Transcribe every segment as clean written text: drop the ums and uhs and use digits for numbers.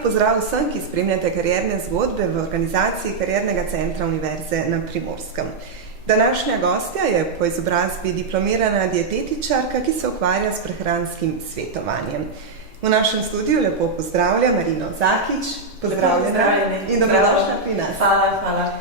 lep pozdrav vsem, ki spremljate karierne zgodbe v organizaciji Kariernega centra Univerze na Primorskem. Današnja gostja je po izobrazbi diplomirana dietetičarka, ki se ukvarja s prehranskim svetovanjem. V našem studiu lepo pozdravlja Marino Zakić. Pozdravljena in dobrodošla pri nas. Hvala.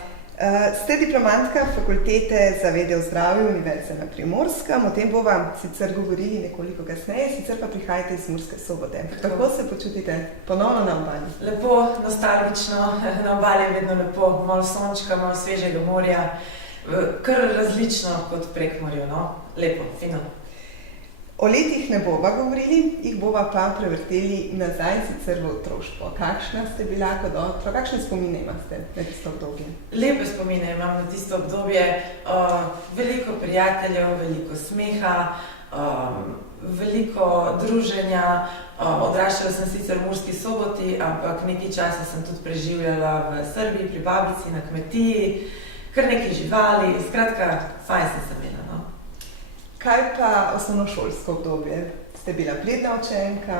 Ste diplomantka Fakultete za vede o zdravju Univerze na Primorskem. O tem bova sicer govorili nekoliko kasneje, sicer pa prihajate iz Murske Sobote. Kako se počutite ponovno na obali? Lepo, nostalgično, na obali je vedno lepo, malo sončka, malo svežega morja, kar različno kot Prekmorju, no? Lepo, fino. O letih ne bova govorili, jih bova pa prevrteli nazaj, sicer v otroštvo. Kakšna ste bila kot otrok, kakšne spomine imate na tisto obdobje? Lepe spomine imam na tisto obdobje, veliko prijateljev, veliko smeha, veliko druženja. Odraščala sem sicer v Murski Soboti, ampak nekaj časa sem tudi preživljala v Srbiji, pri babici, na kmetiji, kar nekaj živali, skratka, fajn sem se imela, no. Kaj pa osnovnošolsko obdobje? Ste bila pridna učenka?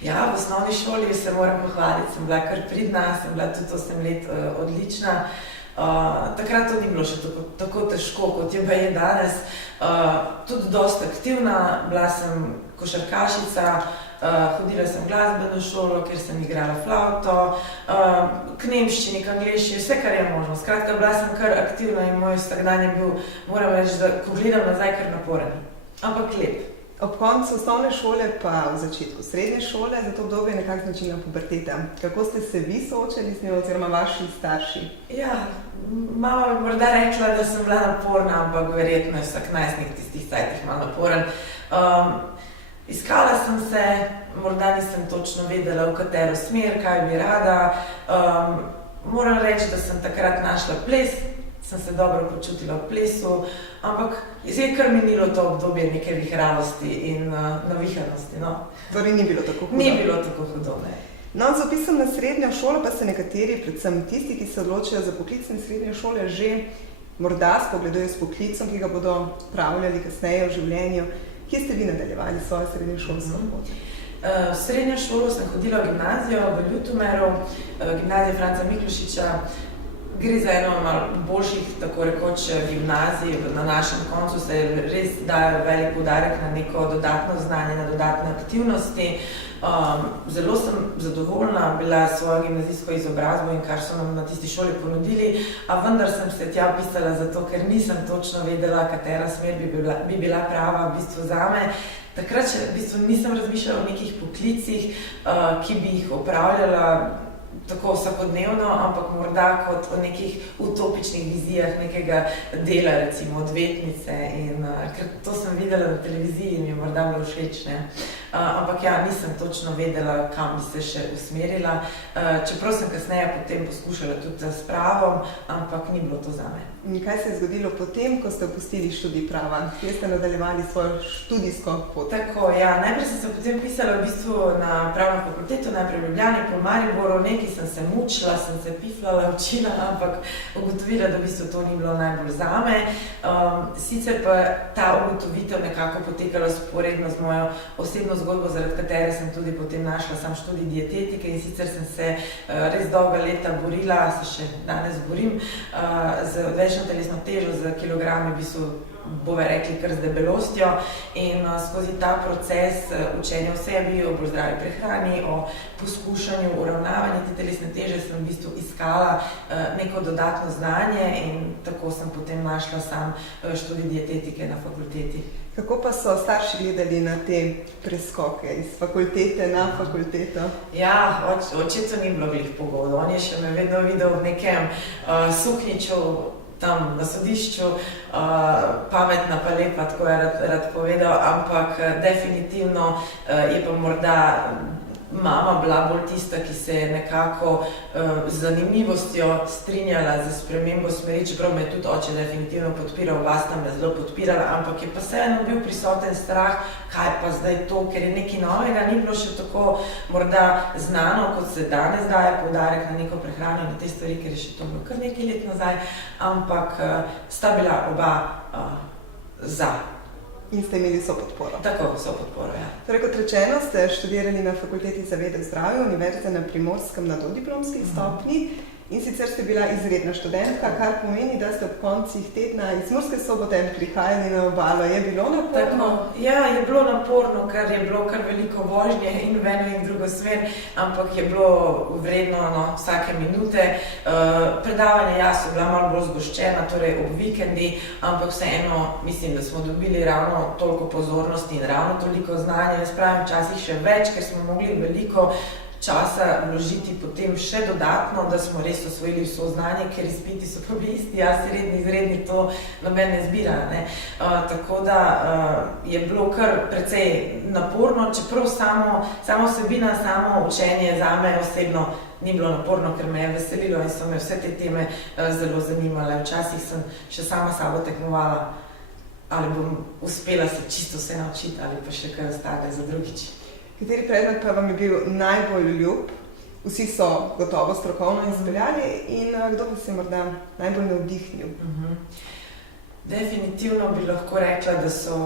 Ja, v osnovni šoli se moram pohvaliti, sem bila kar pridna, sem bila tudi 8 let odlična. Takrat to ni bilo še tako težko, kot je baje danes. Tudi dosti aktivna, bila sem košarkašica, hodila sem v glasbeno šolo, kjer sem igrala flavto, k nemščini, k angleščini, vse, kar je možno. Skratka, bila sem kar aktivna in moj vsakdan je bil, moram reči, da ko gledam nazaj, kar naporen. Ampak lep. Ob koncu osnovne šole pa v začetku srednje šole, za to obdobje je nekako značilna puberteta. Kako ste se vi soočali z njo oziroma vaši starši? Ja, mama bi morda rekla, da sem bila naporna, ampak verjetno je vsak najstnik tistih cajtih malo naporen. Iskala sem se, morda nisem točno vedela, v katero smer, kaj bi rada. Moram reči, da sem takrat našla ples, sem se dobro počutila v plesu, ampak je kar minilo to obdobje neke vihravosti in navihanosti, no. Torej ni bilo tako hudo? Ni bilo tako hudo, ne. No, z vpisom na srednjo šolo pa se nekateri, predvsem tisti, ki se odločajo za poklicne srednje šole, že morda spogledujejo s poklicom, ki ga bodo opravljali kasneje v življenju. Kje ste vi nadaljevali svojo srednješolsko pot? V srednjo šolo sem hodila v gimnazijo v Ljutomeru, gimnazija Franca Miklošiča. Gre za eno malo boljših, tako rekoč, gimnazij. Na našem koncu se res dajo velik poudarek na neko dodatno znanje, na dodatne aktivnosti. Zelo sem zadovoljna bila s svojo gimnazijsko izobrazbo in kar so nam na tisti šoli ponudili, a vendar sem se tja vpisala zato, ker nisem točno vedela, katera smer bi bila prava v bistvu zame. Takrat še v bistvu nisem razmišljala o nekih poklicih, ki bi jih opravljala tako vsakodnevno, ampak morda kot o nekih utopičnih vizijah nekega dela, recimo odvetnice, in ker to sem videla na televiziji in mi je morda bilo všeč, ne. Ampak ja, nisem točno vedela, kam bi se še usmerila, čeprav sem kasneje potem poskušala tudi s pravom, ampak ni bilo to zame. In kaj se je zgodilo potem, ko ste opustili študij prava? Kje ste nadaljevali svojo študijsko pot? Tako, ja, najprej sem se potem pisala v bistvu na pravno fakulteto, najprej v Ljubljani, po Mariboru, nekaj sem se mučila, sem se piflala, učila, ampak ugotovila, da v bistvu to ni bilo najbolj zame. Sicer pa ta ugotovitev nekako potekala sporedno z mojo osebno zgodbo, zaradi katere sem tudi potem našla sam študij dietetike, in sicer sem se res dolga leta borila, se še danes borim, z večno telesno težo, z kilogrami, v bistvu bove rekli kar z debelostjo, in skozi ta proces učenja o sebi, o bolj zdravi prehrani, o poskušanju uravnavanja te telesne teže sem v bistvu iskala neko dodatno znanje in tako sem potem našla sam študij dietetike na fakulteti. Kako pa so starši gledali na te preskoke iz fakultete na fakulteto? Ja, očetu ni bilo glih pogodo. On je še me vedno videl v nekem suknjiču, tam na sodišču, pametna pa lepa, tako je rad povedal, ampak definitivno je pa morda mama bila bolj tista, ki se je nekako z zanimivostjo strinjala za spremembo smeri, čeprav me je tudi oče definitivno podpiral, vas tam je zelo podpirala, ampak je pa vseeno bil prisoten strah, kaj pa zdaj to, ker je nekaj novega, ni bilo še tako morda znano, kot se danes daje poudarek na neko prehrano in na te stvari, ker je še to bilo kar nekaj let nazaj, ampak sta bila oba za. In ste imeli vso podporo. Tako, vso podporo, ja. Torej, kot rečeno, ste študirali na Fakulteti za vede v zdravju Univerze na Primorskem na dodiplomski stopnji. In sicer ste bila izredna študentka, kar pomeni, da ste ob koncih tedna iz Murske Sobote prihajali na obalo. Je bilo naporno? Tako, ja, je bilo naporno, ker je bilo kar veliko vožnje in v eno in drugo smer, ampak je bilo vredno vsake minute. Predavanja so bila malo bolj zgoščena, torej ob vikendi, ampak vseeno mislim, da smo dobili ravno toliko pozornosti in ravno toliko znanja. Jaz pravim, včasih še več, ker smo mogli veliko časa vložiti potem še dodatno, da smo res osvojili vso znanje, ker izpiti so pa bili isti, srednji, izredni, to noben ne zbira, ne. Tako da je bilo kar precej naporno, čeprav samo vsebina, samo učenje zame osebno ni bilo naporno, ker me je veselilo in so me vse te teme zelo zanimale. Včasih sem še sama sabo tekmovala, ali bom uspela se čisto vse naučiti ali pa še kaj ostale za drugič. Kateri predmet pa vam je bil najbolj ljub? Vsi so gotovo strokovno izpeljali in kdo vas je morda najbolj navdihnil? Definitivno bi lahko rekla, da so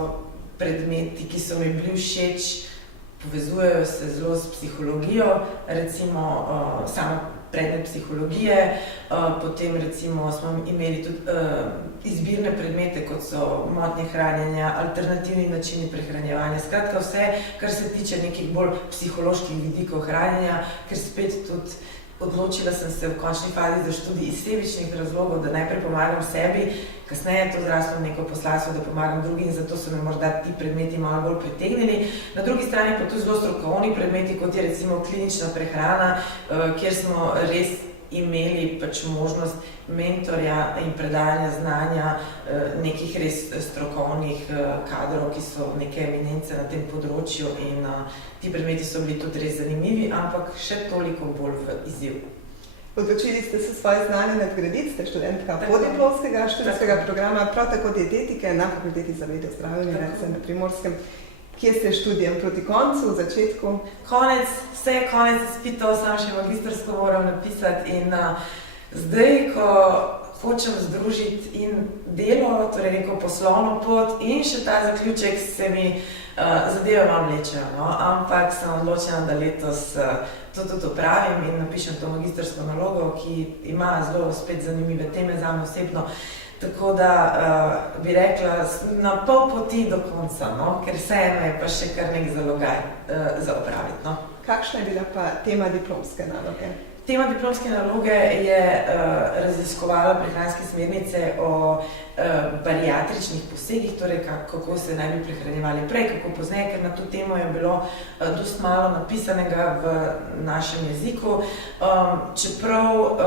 predmeti, ki so mi bili všeč, povezujejo se zelo s psihologijo, recimo samo predmet psihologije, potem recimo smo imeli tudi izbirne predmete, kot so motnje hranjenja, alternativni načini prehranjevanja, skratka vse, kar se tiče nekih bolj psiholoških vidikov hranjenja, ker spet tudi odločila sem se v končni fazi za študij iz sebičnih razlogov, da najprej pomagam sebi, kasneje to zraslo v neko poslanstvo, da pomagam drugim, zato so me morda ti predmeti malo bolj pritegnili. Na drugi strani pa tudi zelo strokovni predmeti, kot je recimo klinična prehrana, kjer smo res imeli možnost mentorja in predajanja znanja nekih res strokovnih kadrov, ki so neke eminence na tem področju in ti predmeti so bili tudi res zanimivi, ampak še toliko bolj v izziv. Odločili ste se svoje znanje nadgraditi, ste študentka podiplomskega študijskega programa, prav tako dietetike na Fakulteti za vede v zdravju Univerze na Primorskem. Kje ste študijem proti koncu, v začetku? Vse je konec izpitov, samo še magistrsko moram napisati in zdaj, ko hočem združiti in delo, torej neko poslovno pot in še ta zaključek, se mi zadeve malo vlečejo, ampak sem odločena, da letos to tudi opravim in napišem to magistrsko nalogo, ki ima zelo spet zanimive teme zame osebno. Tako da bi rekla, na pol poti do konca, ker vseeno je pa še kar nek zalogaj za opraviti. Kakšna je bila pa tema diplomske naloge? Tema diplomske naloge je raziskovala prehranske smernice o bariatričnih posegih, torej kako se naj bi prehranjevali prej, kako pozneje, ker na to temo je bilo dosti malo napisanega v našem jeziku. Čeprav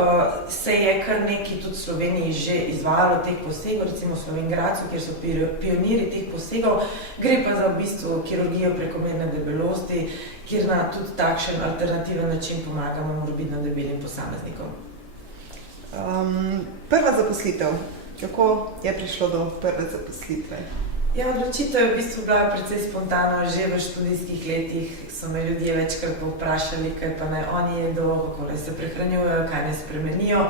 se je kar nekaj tudi v Sloveniji že izvajalo teh posegov, recimo v Slovenj Gradcu, kjer so pionirji teh posegov, gre pa za v bistvu kirurgijo prekomerne debelosti, kjer na tudi takšen alternativen način pomagamo morbidno debelim posameznikom. Prva zaposlitev. Kako je prišlo do prve zaposlitve? Ja, odločitev je v bistvu bila precej spontana. Že v študijskih letih so me ljudje večkrat povprašali, kaj pa naj oni jedo, kako naj se prehranjujejo, kaj naj spremenijo.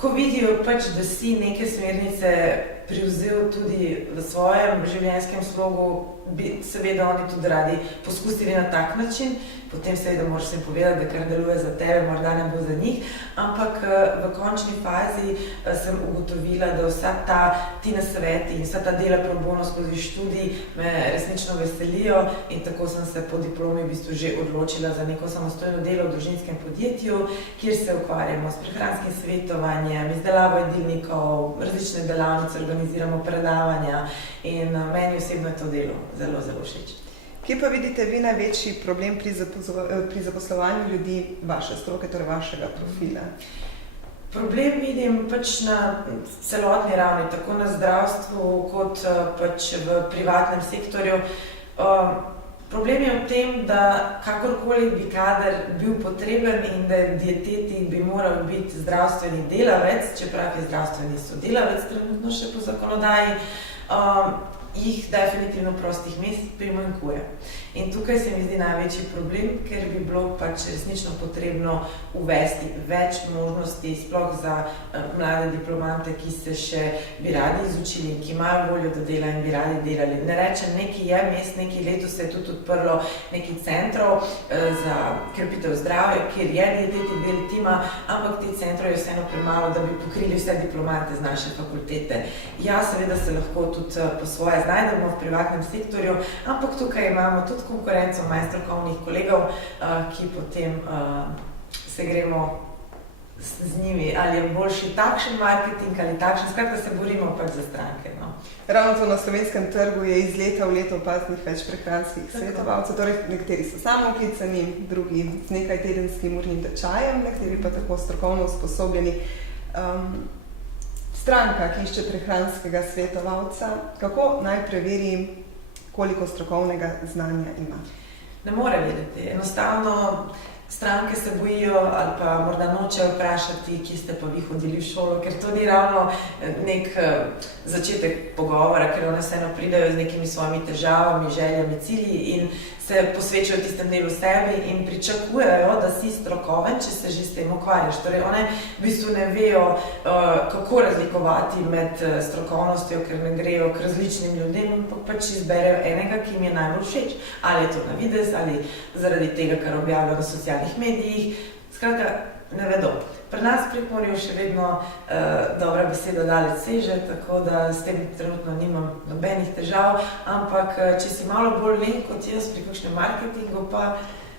Ko vidijo da si neke smernice privzel tudi v svojem življenjskem slogu, bi seveda oni tudi radi poskusili na tak način, potem seveda moraš jim povedati, da kar deluje za tebe, morda ne bo za njih, ampak v končni fazi sem ugotovila, da vsa ti nasveti in vsa ta dela pro bono skozi študij me resnično veselijo in tako sem se po diplomi v bistvu že odločila za neko samostojno delo v družinskem podjetju, kjer se ukvarjamo s prehranskim svetovanjem, izdelavo jedilnikov, različne delavnice, organiziramo predavanja in meni osebno je to delo zelo, zelo všeč. Kje pa vidite vi največji problem pri zaposlovanju ljudi vaše stroke, torej vašega profila? Problem vidim na celotni ravni, tako na zdravstvu kot v privatnem sektorju. Problem je v tem, da kakorkoli bi kader bil potreben in da dietetik bi moral biti zdravstveni delavec, čeprav je zdravstveni sodelavec trenutno še po zakonodaji, jih definitivno prostih mest primanjkuje. In tukaj se mi zdi največji problem, ker bi bilo pač resnično potrebno uvesti več možnosti, sploh za mlade diplomante, ki se še bi radi izučili, ki imajo voljo do dela in bi radi delali. Ne rečem, nekaj je mest, nekaj letos se je tudi odprlo nekaj centrov za krepitev zdravja, kjer je dietetik del tima, ampak te centrov je vseeno premalo, da bi pokrili vse diplomante z naše fakultete. Ja, seveda se lahko tudi po svoje znajdemo v privatnem sektorju, ampak tukaj imamo tudi konkurenco manj strokovnih kolegov, ki potem se gremo z njimi, ali je boljši takšen marketing ali takšen, skratka se borimo pač za stranke. No. Ravno to na slovenskem trgu je iz leta v leto opaznih več prehranskih svetovalcev, torej nekateri so samooklicani, drugi z nekaj tedenskim urnim tečajem, nekateri pa tako strokovno usposobljeni. Stranka, ki išče prehranskega svetovalca, kako naj preveri, koliko strokovnega znanja ima? Ne more vedeti. Enostavno stranke se bojijo ali pa morda nočejo vprašati, kje ste pa vi hodili v šolo, ker to ni ravno nek začetek pogovora, ker one vseeno pridejo z nekimi svojimi težavami, željami, cilji in se posvečajo tistem delu sebi in pričakujejo, da si strokoven, če se že s tem ukvarjaš. Torej, one v bistvu ne vejo, kako razlikovati med strokovnostjo, ker ne grejo k različnim ljudem, ampak pač izberejo enega, ki jim je najbolj všeč. Ali je to na videz, ali zaradi tega, kar objavljajo na socialnih medijih. Skratka, ne vedo. Pri nas v Prekmurju še vedno dobra beseda daleč seže, tako da s tem trenutno nimam nobenih težav, ampak če si malo bolj len kot jaz pri kakšnem marketingu, pa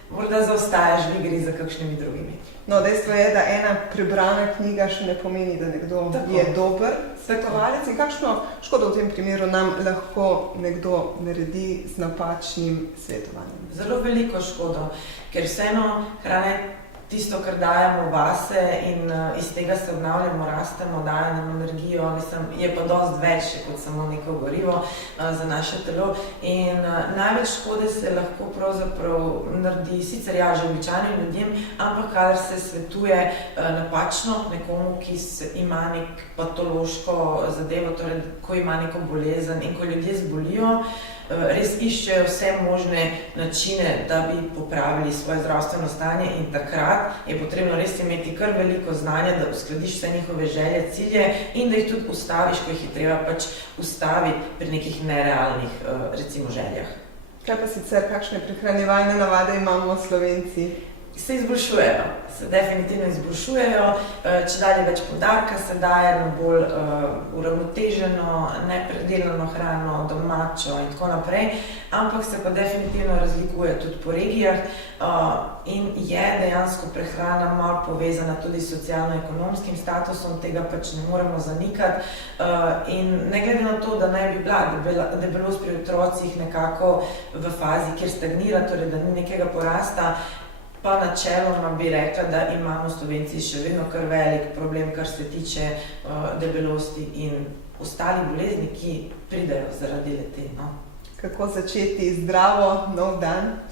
morda zaostajaš v igri za kakšnimi drugimi. No, dejstvo je, da ena prebrana knjiga še ne pomeni, da nekdo je dober svetovalec. In kakšno škodo v tem primeru nam lahko nekdo naredi z napačnim svetovanjem? Zelo veliko škodo, ker vseeno hrana je tisto, kar dajemo vase in iz tega se obnavljamo, rastemo, daje nam energijo, je pa dosti več kot samo neko gorivo za naše telo. In največ škode se lahko pravzaprav naredi, sicer ja, že običajnim ljudem, ampak kadar se svetuje napačno nekomu, ki ima nek patološko zadevo, torej ko ima neko bolezen in ko ljudje zbolijo, res iščejo vse možne načine, da bi popravili svoje zdravstveno stanje in takrat je potrebno res imeti kar veliko znanja, da uskladiš vse njihove želje, cilje in da jih tudi ustaviš, ko jih je treba pač ustaviti pri nekih nerealnih, recimo, željah. Kaj pa sicer, kakšne prehranjevalne navade imamo Slovenci? Se izboljšujejo, se definitivno izboljšujejo, če dalje več poudarka se daje na bolj uravnoteženo, nepredelano hrano, domačo in tako naprej, ampak se pa definitivno razlikuje tudi po regijah in je dejansko prehrana malo povezana tudi s socialno-ekonomskim statusom, tega pač ne moremo zanikati in ne glede na to, da naj bi bila debelost pri otrocih nekako v fazi, kjer stagnira, torej da ni nekega porasta, pa načeloma bi rekla, da imamo Slovenci še vedno kar velik problem, kar se tiče debelosti in ostalih bolezni, ki pridejo zaradi le-te. No. Kako začeti zdravo nov dan?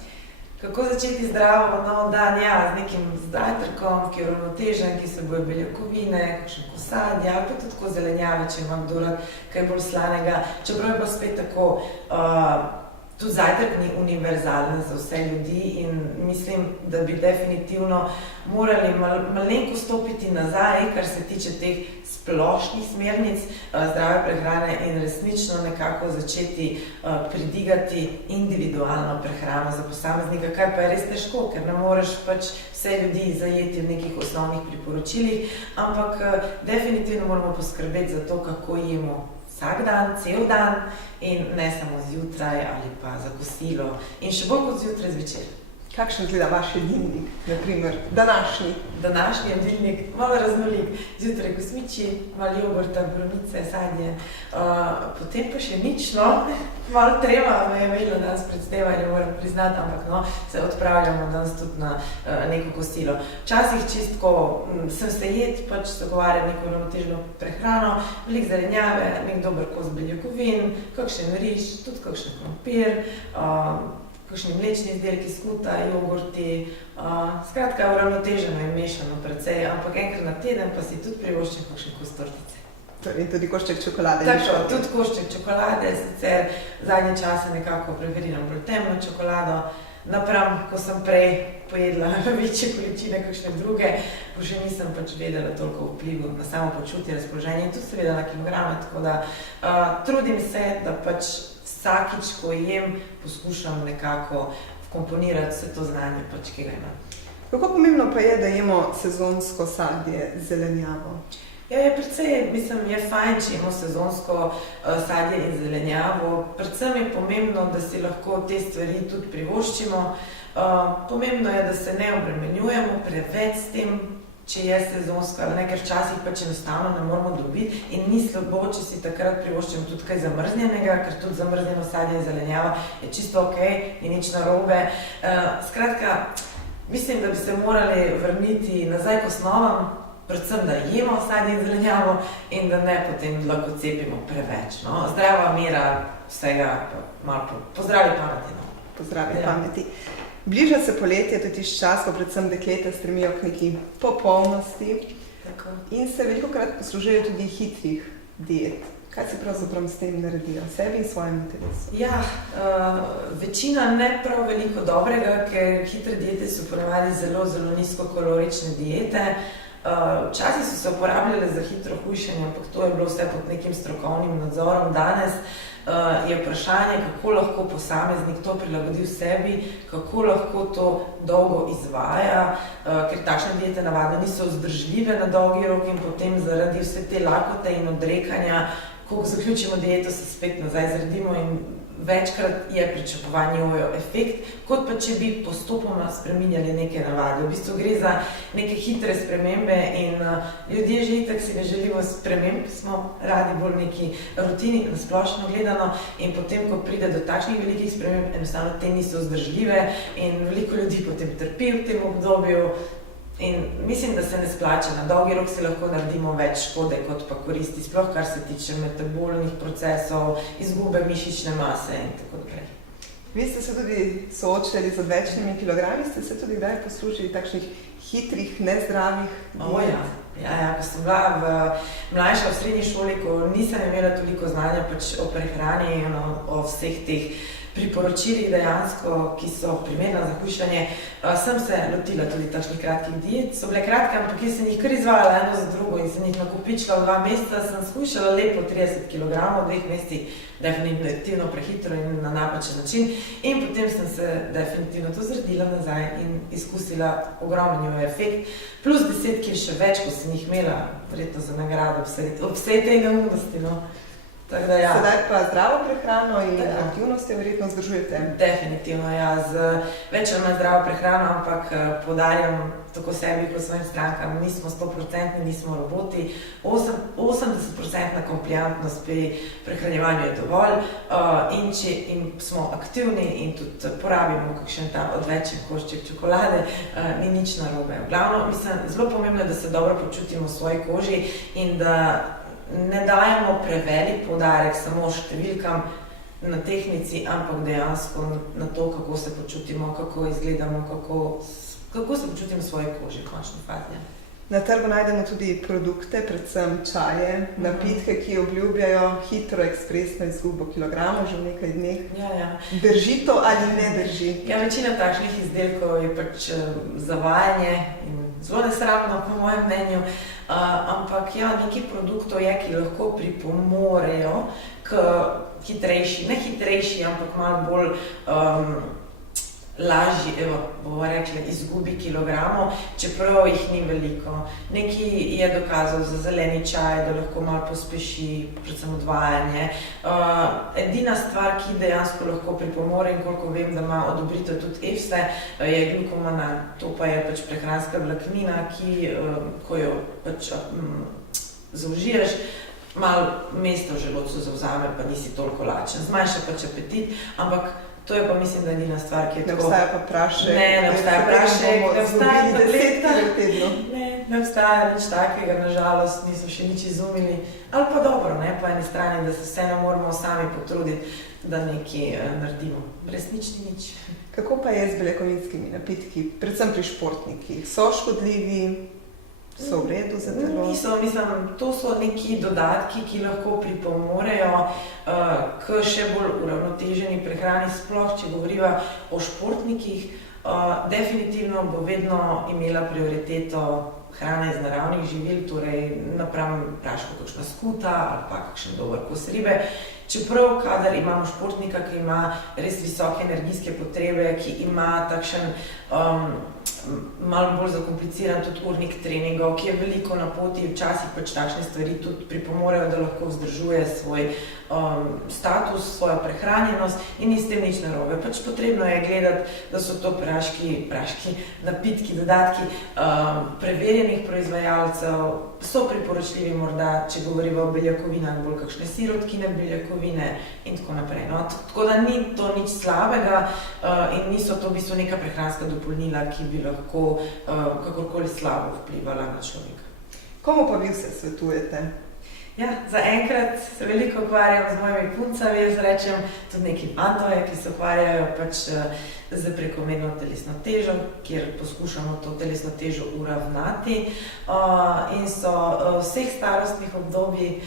Kako začeti zdravo nov dan? Ja, z nekim zajtrkom, ki je uravnotežen, ki se bojo beljakovine, kakšen kosadje, ali pa tudi tako zelenjave, če ima kdo rad kaj bolj slanega. Čeprav je pa spet tako, tudi zajtrk ni univerzalen za vse ljudi in mislim, da bi definitivno morali malenko stopiti nazaj, kar se tiče teh splošnih smernic zdrave prehrane in resnično nekako začeti pridigati individualno prehrano za posameznika, kar pa je res težko, ker ne moreš pač vse ljudi zajeti v nekih osnovnih priporočilih, ampak definitivno moramo poskrbeti za to, kako jemo vsak dan, cel dan in ne samo zjutraj ali pa za kosilo in še bolj kot zjutraj zvečer. Kakšen gleda vaš jedilnik, na primer, današnji? Današnji jedilnik, malo raznolik, zjutraj kosmiči, malo jogurta, borovnice, sadje, potem pa še nič, no, malo trema me je imelo danes predstavljanje, moram priznati, ampak no, se odpravljamo danes tudi na neko kosilo. Včasih čistko sem se jed, pač zagovarjam neko uravnoteženo prehrano, veliko zelenjave, nek dober kos beljakovin, kakšen riž, tudi kakšen krompir, kakšni mlečni izdelki, skuta, jogurti, skratka uravnoteženo in mešano precej, ampak enkrat na teden pa si tudi privoščim kakšen kos tortice. In tudi košček čokolade. Tako, tudi košček čokolade, sicer zadnje čase nekako preferiram bolj temno čokolado. Napram, ko sem prej pojedla večje količine kakšne druge, ko še nisem pač vedela toliko vplivu na samo počutje, razpoloženje in tudi seveda na kilograme, tako da trudim se, da pač vsakič, ko jem, poskušam nekako vkomponirati vse to znanje, pač, ki ga imam. Kako pomembno pa je, da jemo sezonsko sadje, zelenjavo? Ja, je precej, mislim, je fajn, če imamo sezonsko sadje in zelenjavo. Predvsem je pomembno, da si lahko te stvari tudi privoščimo. Pomembno je, da se ne obremenjujemo preveč s tem, če je sezonsko, ali ne, ker včasih pač enostavno ne moramo dobiti in ni slabo, če si takrat privoščimo tudi kaj zamrznjenega, ker tudi zamrznjeno sadje in zelenjava je čisto okej, ni nič narobe. Skratka, mislim, da bi se morali vrniti nazaj k osnovam, predvsem, da jemo sadje in zelenjavo in da ne potem lahko cepimo preveč. No? Zdrava mera vsega, malo pozdravi pameti. No? Pozdravi pameti. Bliža se poletje, to je tisti čas, ko predvsem dekleta stremijo k neki popolnosti. Tako. In se velikokrat poslužujejo tudi hitrih diet. Kaj si pravzaprav s tem naredijo? Sebi in svojemu telesu? Ja, večina ne prav veliko dobrega, ker hitre diete so ponavadi zelo, zelo nizkokalorične diete. Včasih so se uporabljale za hitro hujšanje, ampak to je bilo vse pod nekim strokovnim nadzorom. Danes je vprašanje, kako lahko posameznik to prilagodi v sebi, kako lahko to dolgo izvaja, ker takšne diete navadno niso vzdržljive na dolgi rok in potem zaradi vse te lakote in odrekanja, ko zaključimo dieto, se spet nazaj zredimo in večkrat je pričakovanje efekt, kot pa če bi postopoma spreminjali neke navade. V bistvu gre za neke hitre spremembe in ljudje že itak si ne želimo sprememb, smo radi bolj neki rutini, nasplošno gledano in potem, ko pride do takšnih velikih sprememb, enostavno te niso vzdržljive in veliko ljudi potem trpi v tem obdobju. In mislim, da se ne splača. Na dolgi rok si lahko naredimo več škode, kot pa koristi, sploh kar se tiče metabolnih procesov, izgube mišične mase in tako naprej. Vi ste se tudi soočali z odvečnimi kilogrami, ste se tudi kdaj poslužili takšnih hitrih, nezdravih diet? Ja, ko sem bila mlajša v srednji šoli, ko nisem imela toliko znanja pač o prehrani in o vseh teh priporočilih dejansko, ki so primerna za hujšanje, sem se lotila tudi takšnih kratkih diet. So bile kratke, ampak jaz sem jih kar izvajala eno za drugo in sem jih nakopičila v 2 meseca, sem shujšala lepo 30 kg v 2 mesecih, definitivno prehitro in na napačen način. In potem sem se definitivno to zredila nazaj in izkusila ogromen efekt, plus 10 kg še več, ko sem jih imela, verjetno za nagrado ob vsej tej neumnosti. No. Da, ja. Sedaj pa zdravo prehrano in aktivnosti verjetno vzdržujete? Definitivno, ja. Več ali manj zdravo prehrano, ampak poudarjam tako sebi kot svojim strankam, nismo 100%, nismo roboti. 80% kompliantnost pri prehranjevanju je dovolj in če smo aktivni in tudi porabimo kakšen ta odvečen košček čokolade, ni nič narobe. Glavno, mislim, zelo pomembno je, da se dobro počutimo v svoji koži in da ne dajemo prevelik poudarek samo številkam na tehnici, ampak dejansko na to, kako se počutimo, kako izgledamo, kako se počutimo v svoji koži v končni fazi. Na trgu najdemo tudi produkte, predvsem čaje, napitke, ki obljubljajo hitro, ekspresno izgubo kilogramov že v nekaj dneh. Ja. Drži to ali ne drži? Ja, večina takšnih izdelkov je pač zavajanje in zelo nesramno, po mojem mnenju, ampak ja, nekaj produktov je, ki lahko pripomorejo k hitrejši, ne hitrejši, ampak malo bolj lažji, bomo rekli, izgubi kilogramov, čeprav jih ni veliko. Nekaj je dokazal za zeleni čaj, da lahko malo pospeši, predvsem odvajanje. Edina stvar, ki dejansko lahko pripomore in koliko vem, da ima odobritev tudi EFSA, je glukomannan. To pa je pač prehranska vlaknina, ki, ko jo pač zaužiješ, malo mesto v želodcu zavzame, pa nisi toliko lačen. Zmanjša pač apetit, ampak to je pa, mislim, da edina stvar, ki je tako... Ne obstaja pa prašek? Ne obstaja prašek, ne obstaja tableta. Ne obstaja nič takega, nažalost, niso še nič izumili. Ali pa dobro, ne, po eni strani, da se vseeno moramo sami potruditi, da nekaj naredimo. Brez nič ni nič. Kako pa je z beljakovinskimi napitki, predvsem pri športnikih? So škodljivi? so v redu za telo? Niso, to so neki dodatki, ki lahko pripomorejo k še bolj uravnoteženi prehrani, sploh če govoriva o športnikih. Definitivno bo vedno imela prioriteto hrana iz naravnih živil, torej napram prašku kakšna skuta ali pa kakšen dober kos ribe. Čeprav, kadar imamo športnika, ki ima res visoke energijske potrebe, ki ima takšen malo bolj zakompliciran tudi urnik treningov, ki je veliko na poti, včasih pač takšne stvari tudi pripomorejo, da lahko vzdržuje svoj status, svojo prehranjenost in ni s tem nič narobe. Pač potrebno je gledati, da so to praški, napitki, dodatki preverjenih proizvajalcev, so priporočljivi morda, če govorimo o beljakovinah, bolj kakšne sirotkine beljakovine in tako naprej. No? Tako da ni to nič slabega in niso to v bistvu neka prehranska dopolnila, ki bi lahko kakorkoli slabo vplivala na človeka. Komu pa vi vse svetujete? Ja, zaenkrat se veliko ukvarjam z mojimi puncami, jaz rečem tudi neki fantove, ki se ukvarjajo pač z prekomerno telesno težo, kjer poskušamo to telesno težo uravnati in so vseh starostnih obdobij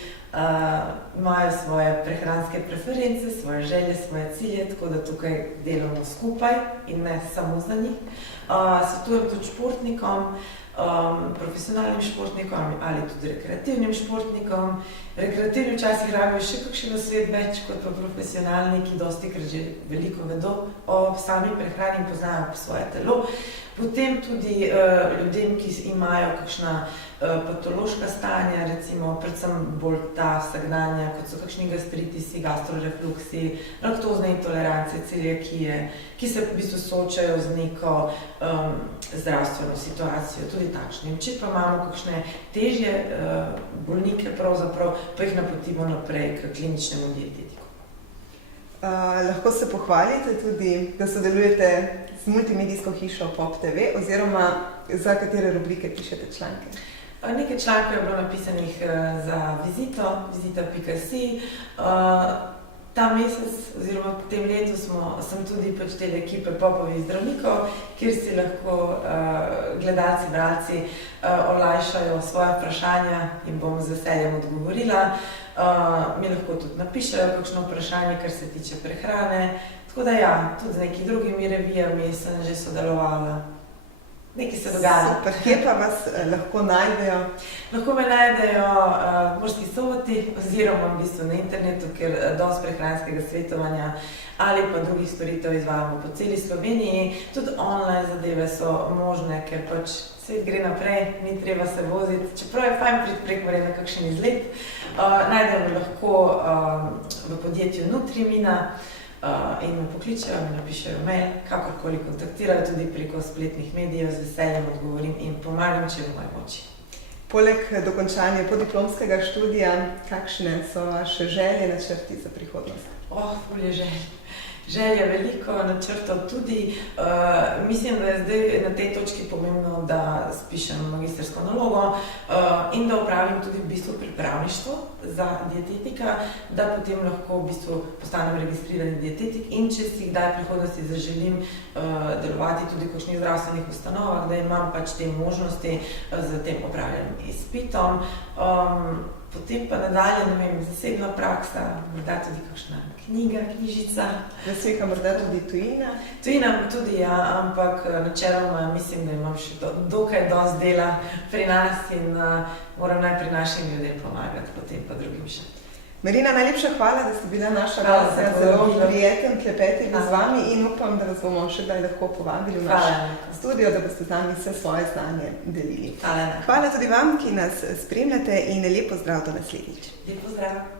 imajo svoje prehranske preference, svoje želje, svoje cilje, tako da tukaj delamo skupaj in ne samo za njih. Svetujem tudi športnikom, profesionalnim športnikom ali tudi rekreativnim športnikom. Rekreativni včasih rabijo še kakšen nasvet več kot pa profesionalni, ki dostikrat že veliko vedo o sami prehrani in poznajo svoje telo. Potem tudi ljudem, ki imajo kakšna patološka stanja, recimo predvsem bolj ta vsakdanja, kot so kakšni gastritisi, gastrorefluksi, laktozne intolerance, celiakije, ki se v bistvu soočajo z neko zdravstveno situacijo, tudi takšnim. Če pa imamo kakšne težje bolnike, pravzaprav pa jih napotimo naprej k kliničnemu dietetiku. Lahko se pohvalite tudi, da sodelujete z multimedijsko hišo Pop TV oziroma za katere rubrike pišete članke? Nekaj člankov je bilo napisanih za Vizito, vizita.si. Ta mesec oziroma v tem letu sem tudi pač del ekipe Popovih zdravnikov, kjer si lahko gledalci, bralci olajšajo svoja vprašanja in bom z veseljem odgovorila. Mi lahko tudi napišejo kakšno vprašanje, kar se tiče prehrane. Tako da ja, tudi z nekimi drugimi revijami sem že sodelovala. Nekaj se dogaja. Super, kje pa vas lahko najdejo? Lahko me najdejo v Murski Soboti oziroma v bistvu na internetu, ker dosti prehranskega svetovanja ali pa drugih storitev izvajamo po celi Sloveniji. Tudi online zadeve so možne, ker pač svet gre naprej, ni treba se voziti. Čeprav je fajn priti Prekmurje na kakšen izlet. Najdejo me lahko v podjetju Nutrimina in me pokličejo, mi napišejo mail, kakorkoli kontaktirajo tudi preko spletnih medijev, z veseljem odgovorim in pomagam, če v moji moči. Poleg dokončanja podiplomskega študija, kakšne so vaše želje, načrti za prihodnost? Ful je želj. Želja veliko, načrtov tudi. Mislim, da je zdaj na tej točki pomembno, da spišem magistrsko nalogo in da opravim tudi v bistvu pripravništvo za dietetika, da potem lahko v bistvu postanem registrirani dietetik in če si kdaj v prihodnosti zaželim delovati tudi v kakšnih zdravstvenih ustanovah, da imam pač te možnosti z tem opravljenim izpitom. Potem pa nadalje, ne vem, zasebna praksa, morda tudi kakšna knjiga, knjižica. Nasveka morda tudi tujina? Tujina tudi, ja, ampak načeloma mislim, da imam še dokaj dosti dela pri nas in moram najprej našim ljudem pomagati, potem pa drugim še. Marina, najlepša hvala, da ste bila naša gostja, zelo prijeten klepet je bil z vami in upam, da vas bomo še kdaj lahko povabili v naš studio, da boste z nami vse svoje znanje delili. Hvala tudi vam, ki nas spremljate in lep pozdrav do naslednjič. Lep pozdrav.